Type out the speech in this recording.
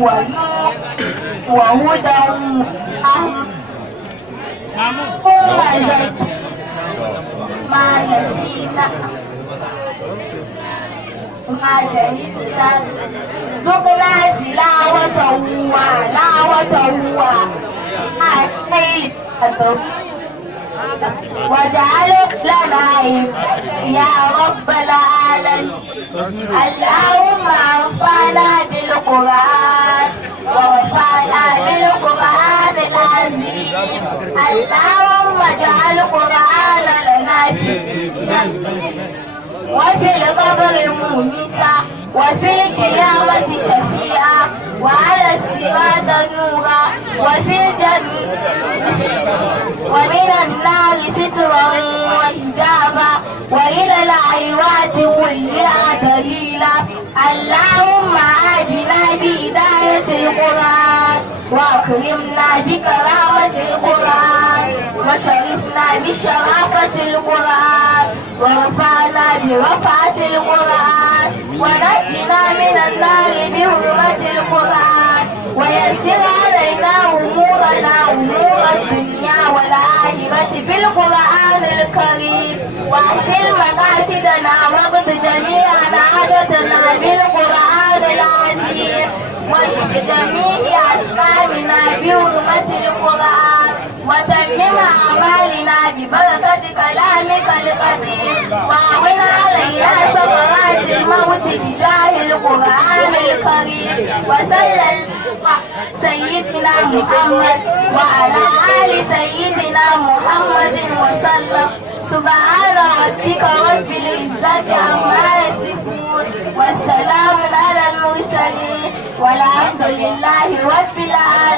ونور وهدى ثم زيت ما نسينا ما جهلنا ذقنا تلاوته واجعل لنا يا رب العالمين. اللهم انفعنا بالقرآن وانفعنا بالقرآن العظيم. اللهم اجعل القرآن لنا وفي القبر مونسا وفي القيامة شفيعا وعلى الصراط نورا وفي الجنة ومن النار سترا وحجابا وإلى العيوات كلها دليلا. اللهم آتنا بهداية القرآن وأكرمنا بكرامة القرآن وشرفنا بشرافة القرآن ورفعنا برفعة القرآن ونجنا من النار بحرمة القرآن ويسر علينا أمورنا أمور الدنيا والآخرة بالقرآن الكريم وأحسن مقاصدنا واقض جميع حاجتنا بالقرآن العظيم واشف جميع أسقامنا بحرمة القرآن وتمم أعمالنا ببركة كلامك القديم وأعن علينا سكرات الموت بجاه القرآن الكريم وصلى سيدنا محمد وعلى آل سيدنا محمد وسلم. سبحان ربك رب العزة عما يصفون والسلام على المرسلين والحمد لله رب العالمين.